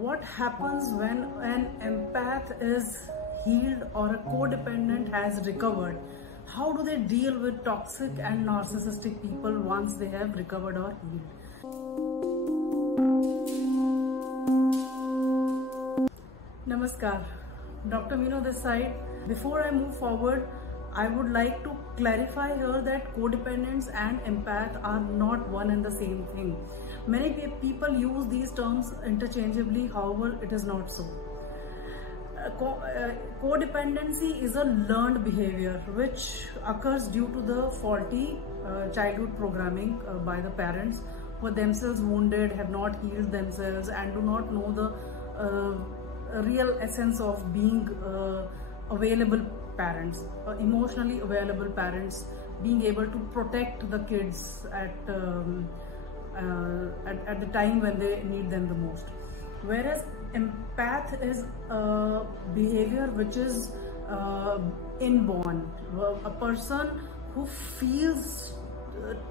what happens when an empath is healed or a codependent has recovered? How do they deal with toxic and narcissistic people once they have recovered or healed? Namaskar, Dr. Meeno this side. Before I move forward, I would like to clarify here that codependents and empath are not one and the same thing. Many people use these terms interchangeably, however, it is not so. Codependency is a learned behavior which occurs due to the faulty childhood programming by the parents who are themselves wounded, have not healed themselves, and do not know the real essence of being available parents, emotionally available parents, being able to protect the kids at the time when they need them the most. Whereas empath is a behavior which is inborn. A person who feels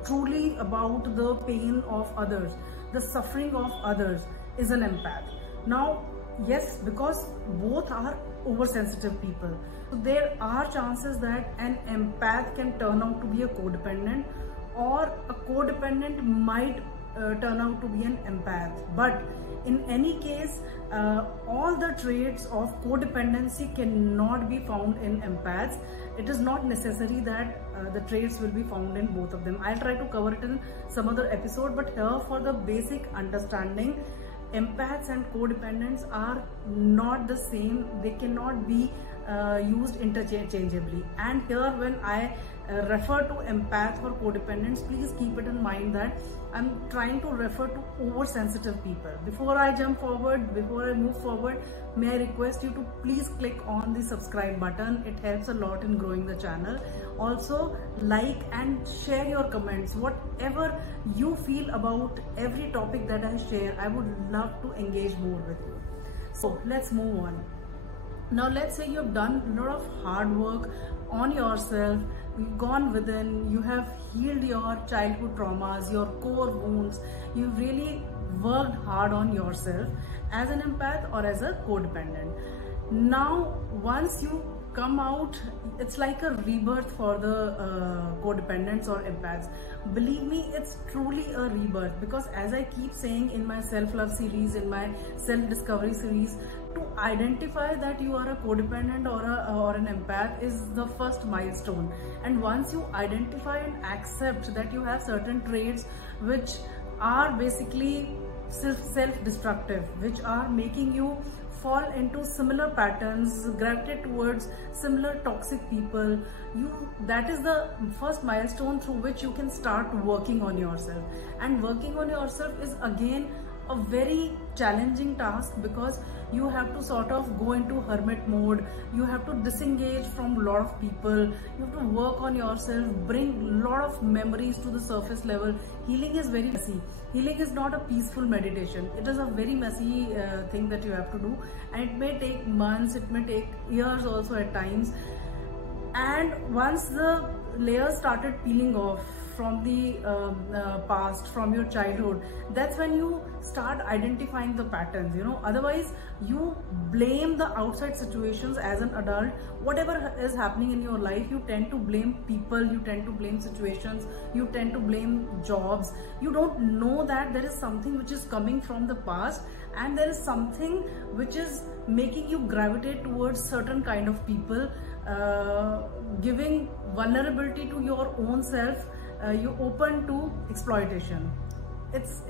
truly about the pain of others, the suffering of others, is an empath. Now, yes, because both are oversensitive people, so there are chances that an empath can turn out to be a codependent, or a codependent might turn out to be an empath. But in any case, all the traits of codependency cannot be found in empaths. It is not necessary that the traits will be found in both of them. I'll try to cover it in some other episode, but here for the basic understanding, empaths and codependents are not the same. They cannot be used interchangeably. And here when I refer to empath or codependents, please keep it in mind that I'm trying to refer to oversensitive people. Before I jump forward, before I move forward, may I request you to please click on the subscribe button. It helps a lot in growing the channel. Also, like and share your comments. Whatever you feel about every topic that I share, I would love to engage more with you. So let's move on. Now let's say you've done a lot of hard work on yourself, you've gone within, you have healed your childhood traumas, your core wounds, you've really worked hard on yourself as an empath or as a codependent. Now once you come out, it's like a rebirth for the codependents or empaths. Believe me, it's truly a rebirth, because as I keep saying in my self-love series, in my self-discovery series, to identify that you are a codependent or an empath is the first milestone. And once you identify and accept that you have certain traits which are basically self-destructive, which are making you fall into similar patterns, gravitate towards similar toxic people, that is the first milestone through which you can start working on yourself. And working on yourself is again a very challenging task, because you have to sort of go into hermit mode, you have to disengage from a lot of people, you have to work on yourself, bring a lot of memories to the surface level. Healing is very messy. Healing is not a peaceful meditation. It is a very messy thing that you have to do, and it may take months, it may take years also at times. And once the layers started peeling off from the past, from your childhood, that's when you start identifying the patterns, Otherwise, you blame the outside situations as an adult. Whatever is happening in your life, you tend to blame people, you tend to blame situations, you tend to blame jobs. You don't know that there is something which is coming from the past, and there is something which is making you gravitate towards certain kind of people, giving vulnerability to your own self. You open to exploitation. It's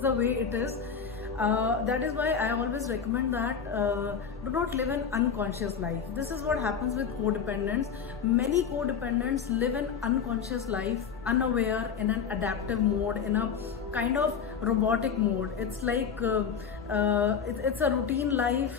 the way it is. That is why I always recommend that do not live an unconscious life. This is what happens with codependents. Many codependents live an unconscious life, unaware, in an adaptive mode, in a kind of robotic mode. It's like it's a routine life.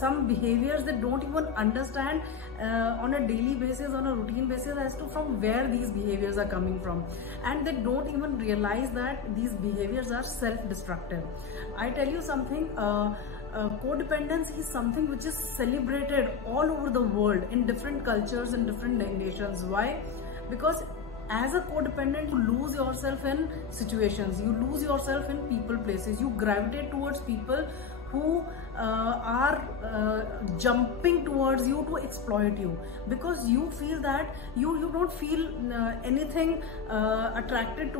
Some behaviors they don't even understand on a daily basis, on a routine basis, as to from where these behaviors are coming from, and they don't even realize that these behaviors are self-destructive. I tell you something, codependence is something which is celebrated all over the world in different cultures and different nations. Why? Because as a codependent, you lose yourself in situations, you lose yourself in people, places, you gravitate towards people who are jumping towards you to exploit you, because you feel that you don't feel anything attractive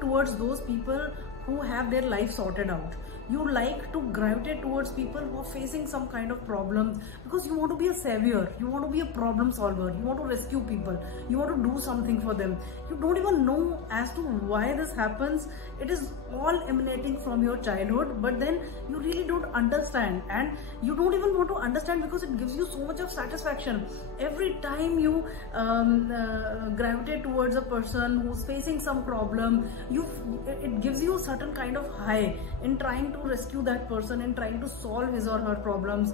towards those people who have their life sorted out. You like to gravitate towards people who are facing some kind of problems, because you want to be a savior, you want to be a problem solver, you want to rescue people, you want to do something for them. You don't even know as to why this happens. It is all emanating from your childhood, but then you really don't understand, and you don't even want to understand because it gives you so much of satisfaction. Every time you gravitate towards a person who's facing some problem, it gives you a certain kind of high in trying to rescue that person and trying to solve his or her problems.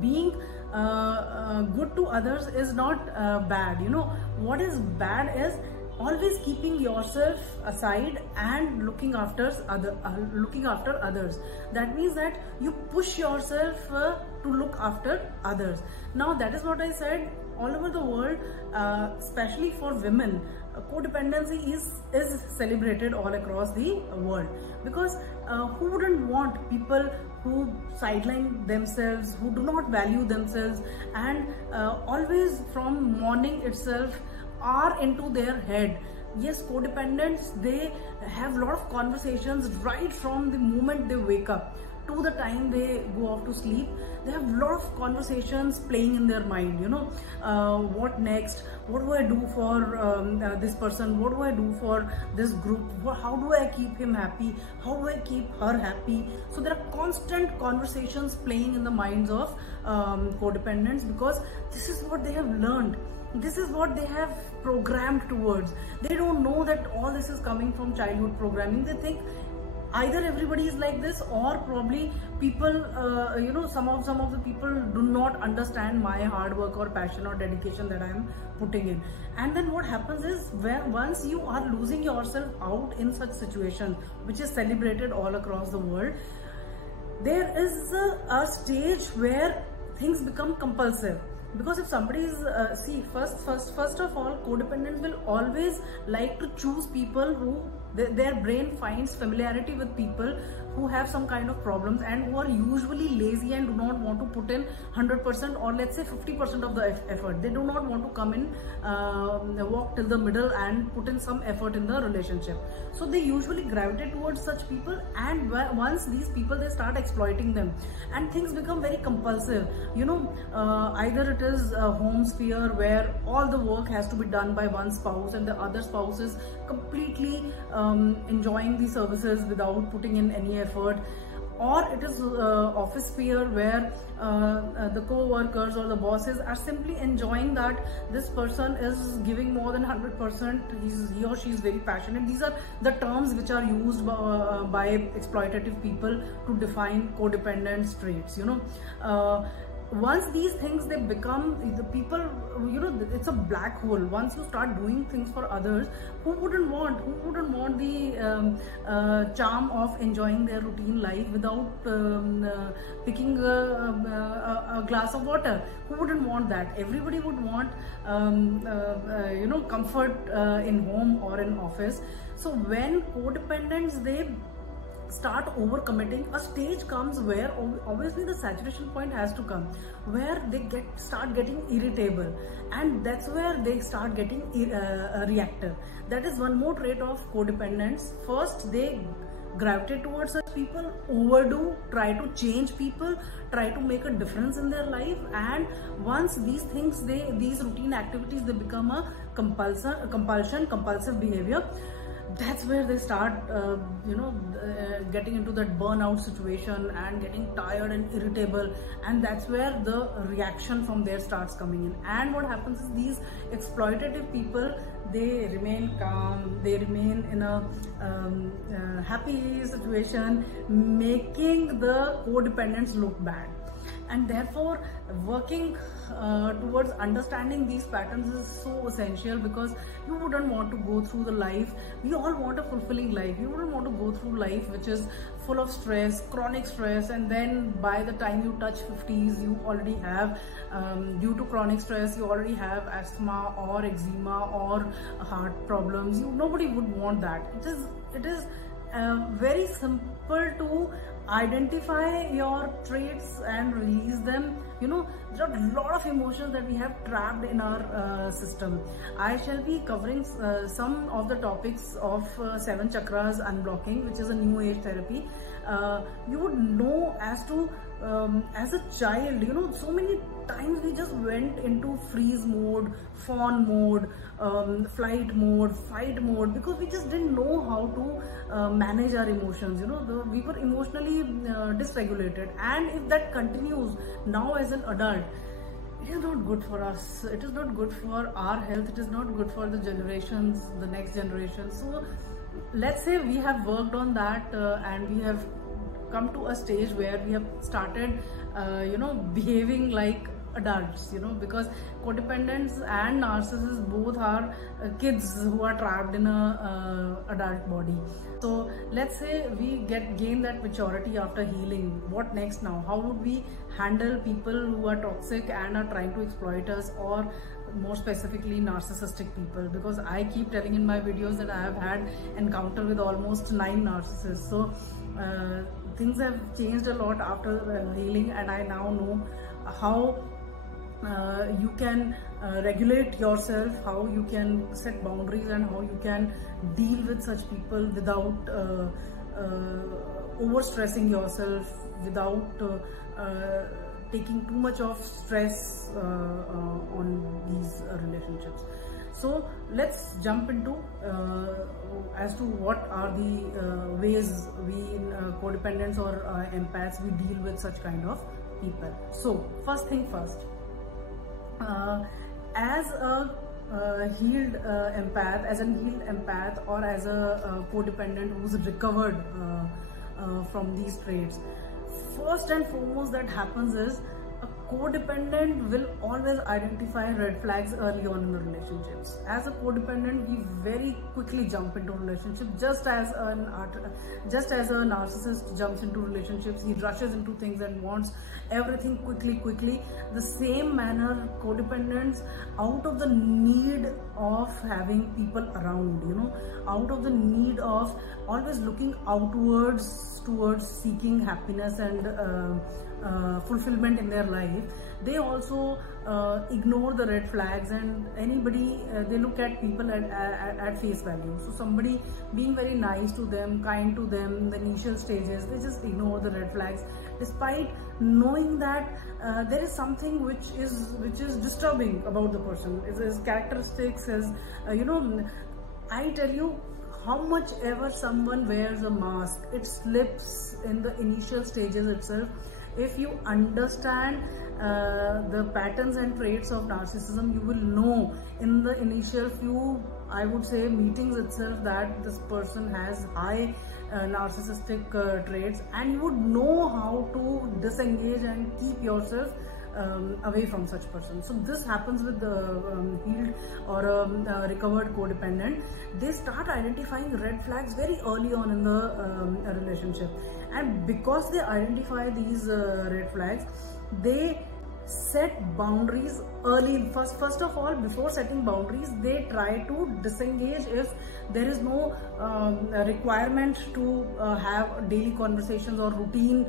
Being good to others is not bad. You know what is bad is always keeping yourself aside and looking after others. That means that you push yourself to look after others. Now that is what I said. All over the world, especially for women, codependency is celebrated all across the world, because who wouldn't want people who sideline themselves, who do not value themselves, and always from morning itself are into their head. Yes, codependents, they have a lot of conversations right from the moment they wake up to the time they go off to sleep. They have a lot of conversations playing in their mind. You know, what next? What do I do for this person? What do I do for this group? How do I keep him happy? How do I keep her happy? So there are constant conversations playing in the minds of codependents, because this is what they have learned. This is what they have programmed towards. They don't know that all this is coming from childhood programming. They think either everybody is like this, or probably people, you know, some of the people do not understand my hard work or passion or dedication that I am putting in. And then what happens is, once you are losing yourself out in such situation, which is celebrated all across the world, there is a stage where things become compulsive. Because if somebody is see, first of all, codependents will always like to choose people who their brain finds familiarity with people who have some kind of problems and who are usually lazy and do not want to put in 100% or let's say 50% of the effort. They do not want to come in, walk till the middle and put in some effort in the relationship. So they usually gravitate towards such people, and once these people, they start exploiting them, and things become very compulsive. You know, either it is a home sphere where all the work has to be done by one spouse and the other spouse is completely enjoying the services without putting in any effort, or it is office sphere where the co-workers or the bosses are simply enjoying that this person is giving more than 100%, he or she is very passionate. These are the terms which are used by exploitative people to define codependent traits. You know, once these things, they become the people, you know, it's a black hole. Once you start doing things for others, who wouldn't want the charm of enjoying their routine life without picking a glass of water? Who wouldn't want that? Everybody would want you know, comfort in home or in office. So when codependents, they start overcommitting, a stage comes where obviously the saturation point has to come, where they start getting irritable, and that's where they start getting reactive. That is one more trait of codependents. First, they gravitate towards such people, overdo, try to change people, try to make a difference in their life, and once these things, these routine activities, they become a compulsive behavior. That's where they start, you know, getting into that burnout situation and getting tired and irritable, and that's where the reaction from there starts coming in. And what happens is, these exploitative people, they remain calm, they remain in a happy situation, making the codependents look bad. And therefore working towards understanding these patterns is so essential, because you wouldn't want to go through the life. We all want a fulfilling life. You wouldn't want to go through life which is full of stress, chronic stress, and then by the time you touch 50s you already have due to chronic stress you already have asthma or eczema or heart problems. Nobody would want that. It is very simple to identify your traits and release them. There are a lot of emotions that we have trapped in our system. I shall be covering some of the topics of 7 chakras unblocking, which is a new age therapy. You would know as to as a child, so many times we just went into freeze mode, fawn mode, flight mode, fight mode, because we just didn't know how to manage our emotions. We were emotionally dysregulated, and if that continues now as an adult, it is not good for us. It is not good for our health. It is not good for the generations, the next generation. So let's say we have worked on that and we have come to a stage where we have started behaving like adults, because codependents and narcissists both are kids who are trapped in a adult body. So let's say we gain that maturity after healing. What next now? How would we handle people who are toxic and are trying to exploit us, or more specifically narcissistic people? Because I keep telling in my videos that I have had encounter with almost 9 narcissists. So things have changed a lot after healing, and I now know how you can regulate yourself, how you can set boundaries, and how you can deal with such people without overstressing yourself, without taking too much of stress on these relationships. So let's jump into as to what are the ways we in codependents or empaths we deal with such kind of people. So first thing first, as a healed empath, or as a codependent who's recovered from these traits, first and foremost that happens is a codependent will always identify red flags early on in the relationships. As a codependent, we very quickly jump into relationship, just as a narcissist jumps into relationships. He rushes into things and wants everything quickly. The same manner, codependents, out of the need of having people around, out of the need of always looking outwards towards seeking happiness and fulfillment in their life, they also ignore the red flags, and anybody they look at people at face value. So somebody being very nice to them, kind to them in the initial stages, they just ignore the red flags, despite knowing that there is something which is disturbing about the person, his characteristics, his I tell you, how much ever someone wears a mask, it slips in the initial stages itself. If you understand the patterns and traits of narcissism, you will know in the initial few, I would say, meetings itself, that this person has high narcissistic traits, and you would know how to disengage and keep yourself away from such person. So this happens with the healed or recovered codependent. They start identifying red flags very early on in the relationship, and because they identify these red flags, they set boundaries early. First of all, before setting boundaries, they try to disengage if there is no requirement to have daily conversations or routine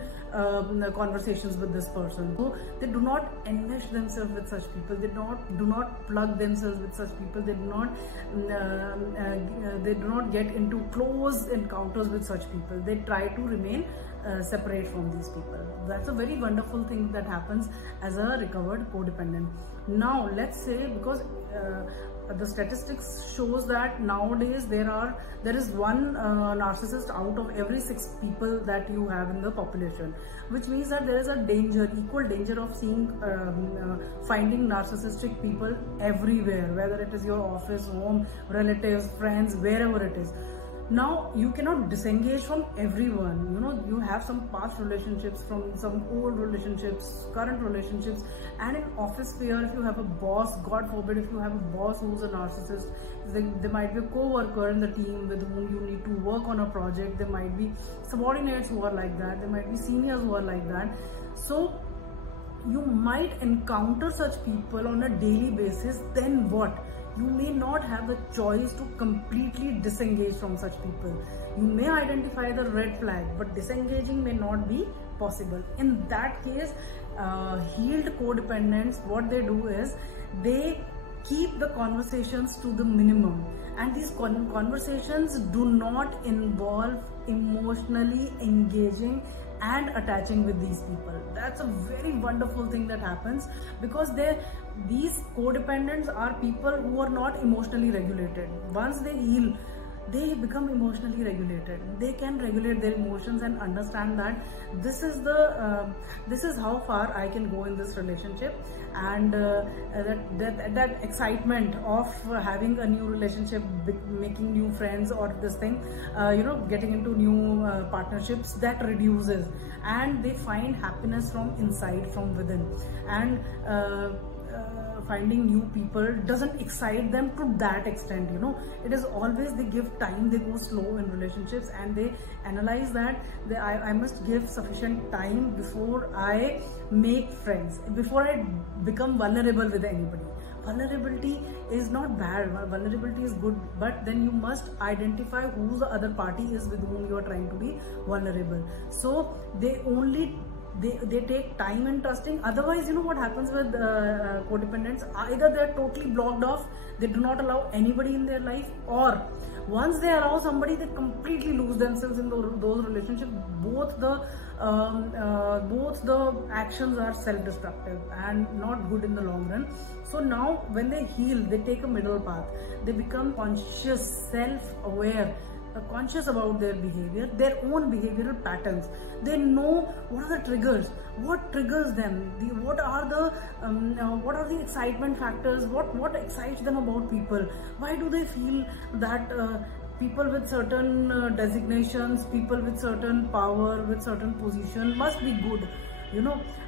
conversations with this person. So they do not enmesh themselves with such people. They do not plug themselves with such people. They do not get into close encounters with such people. They try to remain separate from these people. That's a very wonderful thing that happens as a recovered codependent. Now let's say, because the statistics shows that nowadays there is one narcissist out of every 6 people that you have in the population, which means that there is a equal danger of finding narcissistic people everywhere, whether it is your office, home, relatives, friends, wherever it is. Now you cannot disengage from everyone. You know, you have some past relationships, from some old relationships, current relationships, and in office sphere, if you have a boss, God forbid, if you have a boss who's a narcissist, there might be a co-worker in the team with whom you need to work on a project. There might be subordinates who are like that. There might be seniors who are like that. So you might encounter such people on a daily basis. Then what? You may not have the choice to completely disengage from such people. You may identify the red flag, but disengaging may not be possible. In that case, healed codependents, what they do is they keep the conversations to the minimum, and these conversations do not involve emotionally engaging and attaching with these people. That's a very wonderful thing that happens, because these codependents are people who are not emotionally regulated. Once they heal, they become emotionally regulated. They can regulate their emotions and understand that this is how far I can go in this relationship, and that excitement of having a new relationship, making new friends, or this thing, getting into new partnerships, that reduces, and they find happiness from inside, from within. And finding new people doesn't excite them to that extent. It is always, they give time, they go slow in relationships, and they analyze that I must give sufficient time before I make friends, before I become vulnerable with anybody. Vulnerability is not bad, vulnerability is good, but then you must identify who the other party is with whom you are trying to be vulnerable. So they take time in trusting. Otherwise, what happens with codependents? Either they're totally blocked off, they do not allow anybody in their life, or once they allow somebody, they completely lose themselves in those relationships. Both the actions are self-destructive and not good in the long run. So now when they heal, they take a middle path. They become conscious, self-aware, conscious about their behavior, their own behavioral patterns. They know what are the triggers, what triggers them, what are the excitement factors, what excites them about people. Why do they feel that people with certain designations, people with certain power, with certain position must be good?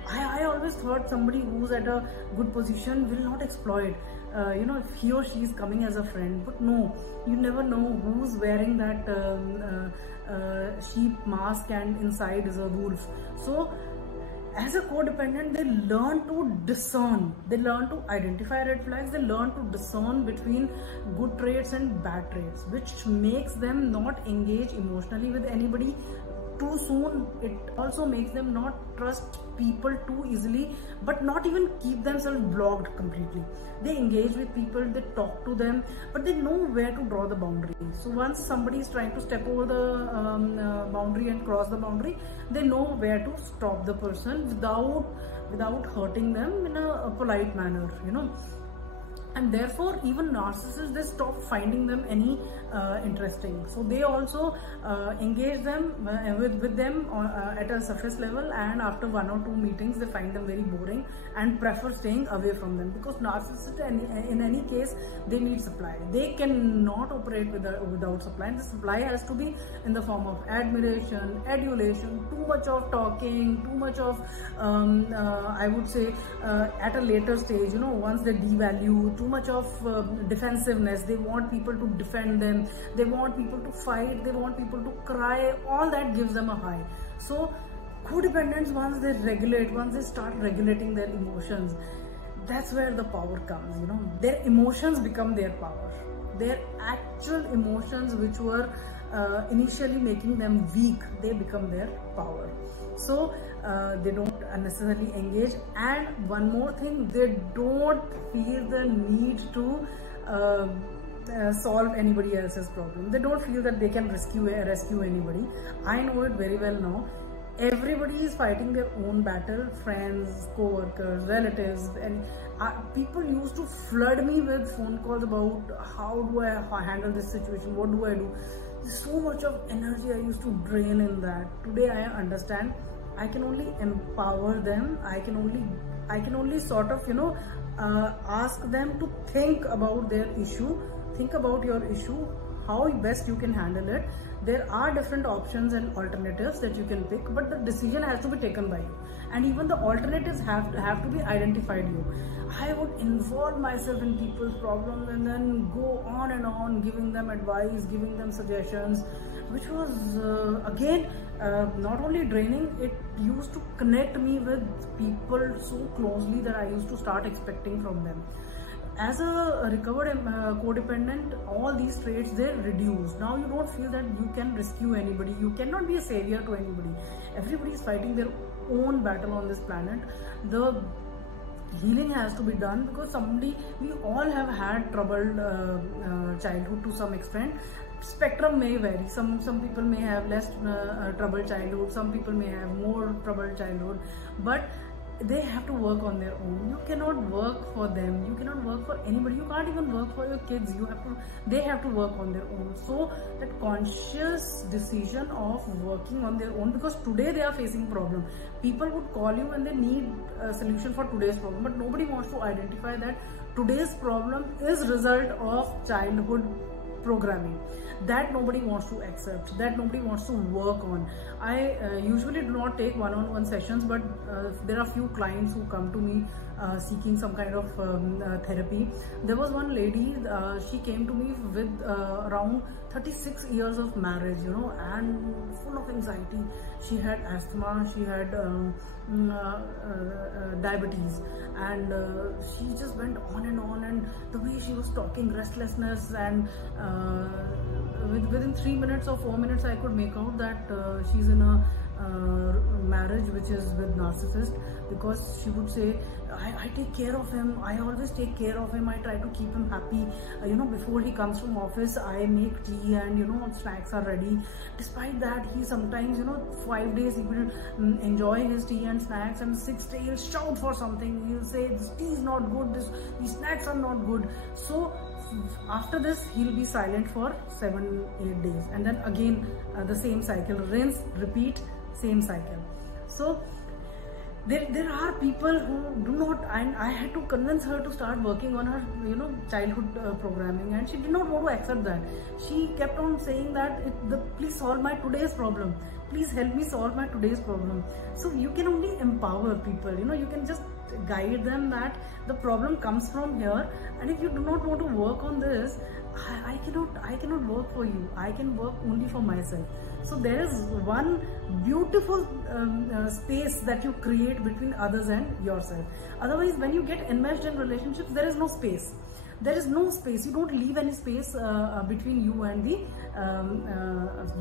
I always thought somebody who's at a good position will not exploit, if he or she is coming as a friend. But no, you never know who's wearing that sheep mask and inside is a wolf. So as a codependent, they learn to discern, they learn to identify red flags, they learn to discern between good traits and bad traits, which makes them not engage emotionally with anybody too soon. It also makes them not trust people too easily, but not even keep themselves blocked completely. They engage with people, they talk to them, but they know where to draw the boundary. So once somebody is trying to step over the boundary and cross the boundary, they know where to stop the person without hurting them in a polite manner, And therefore, even narcissists, they stop finding them any interesting. So they also engage them with them at a surface level, and after 1 or 2 meetings, they find them very boring and prefer staying away from them, because narcissists, in any case, they need supply. They cannot operate without supply, and the supply has to be in the form of admiration, adulation, too much of talking, too much of I would say at a later stage, once they devalue, too much of defensiveness. They want people to defend them, they want people to fight, they want people to cry. All that gives them a high. So codependents, once they start regulating their emotions, that's where the power comes. Their emotions become their power. Their actual emotions, which were initially making them weak, they become their power. So they don't unnecessarily engage. And one more thing, they don't feel the need to solve anybody else's problem. They don't feel that they can rescue anybody. I know it very well now. Everybody is fighting their own battle, friends, co-workers, relatives, and people used to flood me with phone calls about how do I handle this situation, what do I do. So much of energy I used to drain in that. Today I understand I can only empower them. I can only sort of ask them to think about their issue, think about your issue, how best you can handle it. There are different options and alternatives that you can pick, but the decision has to be taken by you, and even the alternatives have to be identified you. I would involve myself in people's problems and then go on and on, giving them advice, giving them suggestions, which was again not only draining, it used to connect me with people so closely that I used to start expecting from them. As a recovered codependent, all these traits, they're reduced. Now you don't feel that you can rescue anybody, you cannot be a savior to anybody. Everybody is fighting their own battle on this planet. The healing has to be done, because we all have had troubled childhood to some extent. Spectrum may vary. Some people may have less troubled childhood, some people may have more troubled childhood, but they have to work on their own. You cannot work for them, you cannot work for anybody, you can't even work for your kids. They have to work on their own. So that conscious decision of working on their own, because today they are facing problem. People would call you and they need a solution for today's problem, but nobody wants to identify that today's problem is result of childhood programming. That nobody wants to accept, that nobody wants to work on. I usually do not take one-on-one sessions, but there are few clients who come to me seeking some kind of therapy. There was one lady, she came to me with around 36 years of marriage, and full of anxiety. She had asthma, she had diabetes, and she just went on, and the way she was talking, restlessness, and within 3 minutes or 4 minutes I could make out that she's in a marriage which is with narcissist, because she would say, I take care of him, I always take care of him, I try to keep him happy, before he comes from office I make tea and snacks are ready. Despite that, he sometimes 5 days he will enjoy his tea and snacks, and 6th day he'll shout for something, he'll say this tea is not good, these snacks are not good. So after this he'll be silent for 7-8 days, and then again the same cycle, rinse, repeat, same cycle. So there are people who do not, and I had to convince her to start working on her childhood programming, and she did not want to accept that. She kept on saying that please solve my today's problem, please help me solve my today's problem. So you can only empower people, you can just guide them that the problem comes from here, and if you do not want to work on this, I cannot work for you, I can work only for myself. So there is one beautiful space that you create between others and yourself. Otherwise, when you get enmeshed in relationships, there is no space. There is no space. You don't leave any space between you and the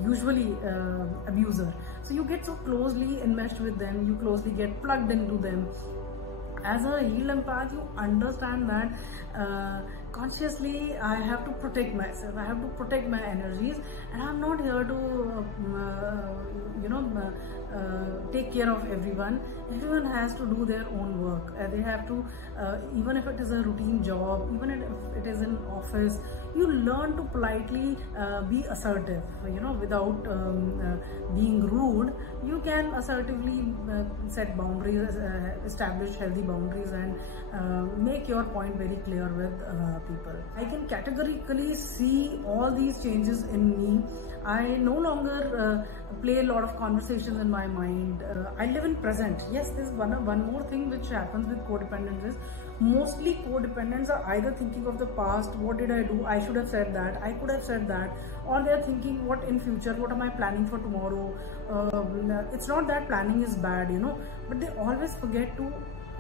usually abuser. So you get so closely enmeshed with them, you closely get plugged into them. As a healed empath, you understand that consciously I have to protect myself, I have to protect my energies, and I'm not here to take care of everyone. Everyone has to do their own work. They have to, even if it is a routine job, even if it is in office, you learn to politely be assertive, without being rude. You can assertively set boundaries, establish healthy boundaries, and make your point very clear with people. I can categorically see all these changes in me. I no longer play a lot of conversations in my mind. I live in present. Yes, there's one more thing which happens with codependents is mostly codependents are either thinking of the past, what did I do, I should have said that, I could have said that, or they're thinking what in future, what am I planning for tomorrow. It's not that planning is bad, but they always forget to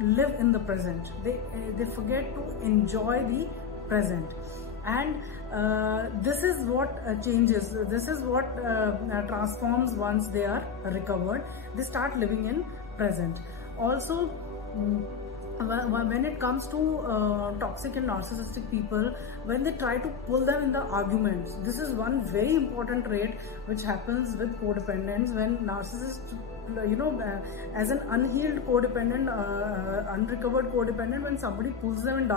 live in the present. They forget to enjoy the present. And this is what changes, this is what transforms once they are recovered. They start living in present. Also, when it comes to toxic and narcissistic people, when they try to pull them in the arguments, this is one very important trait which happens with codependents. When narcissists, as an unhealed codependent, unrecovered codependent, when somebody pulls them in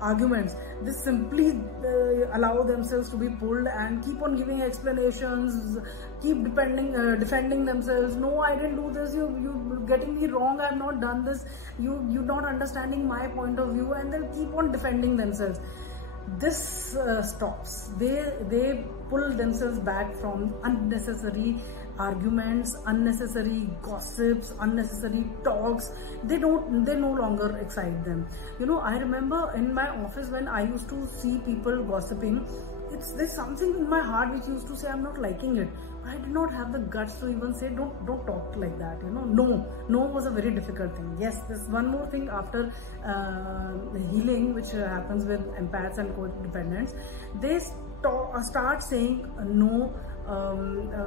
arguments, they simply allow themselves to be pulled and keep on giving explanations, keep defending themselves. No, I didn't do this, you getting me wrong, I have not done this, you're not understanding my point of view, and they'll keep on defending themselves. this stops. They pull themselves back from unnecessary arguments, unnecessary gossips, unnecessary talks. They no longer excite them. You know, I remember in my office when I used to see people gossiping, there's something in my heart which used to say I'm not liking it. I did not have the guts to even say don't talk like that. You know, no was a very difficult thing. Yes, there's one more thing after healing which happens with empaths and codependents. They start saying no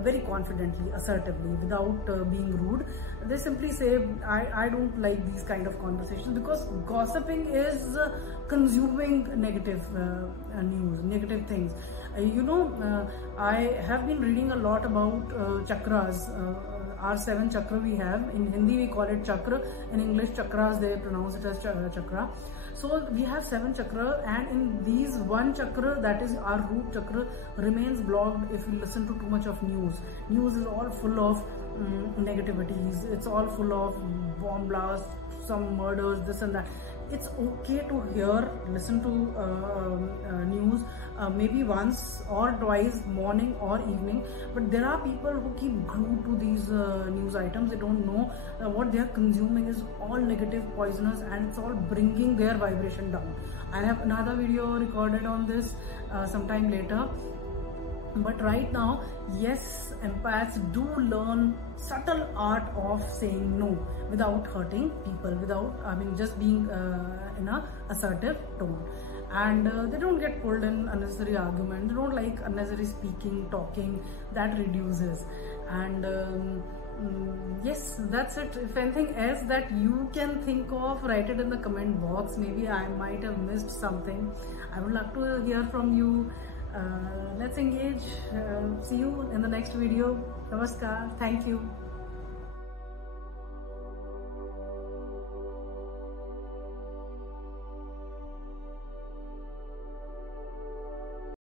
very confidently, assertively, without being rude. They simply say, I don't like these kind of conversations, because gossiping is consuming negative news, negative things. You know, I have been reading a lot about chakras. Our 7 chakra we have. In Hindi we call it chakra. In English, chakras, they pronounce it as chakra. So we have 7 chakra, and in these 1 chakra, that is our root chakra, remains blocked if we listen to too much of news. News is all full of negativities. It's all full of bomb blasts, some murders, this and that. It's okay to listen to news maybe once or twice, morning or evening, but there are people who keep glued to these news items. They don't know what they are consuming is all negative, poisonous, and it's all bringing their vibration down. I have another video recorded on this sometime later. But right now, yes, empaths do learn subtle art of saying no without hurting people, without, just being in a assertive tone. And they don't get pulled in unnecessary argument. They don't like unnecessary speaking, talking. That reduces. And yes, that's it. If anything else that you can think of, write it in the comment box. Maybe I might have missed something. I would love to hear from you. Let's engage. See you in the next video. Namaskar. Thank you.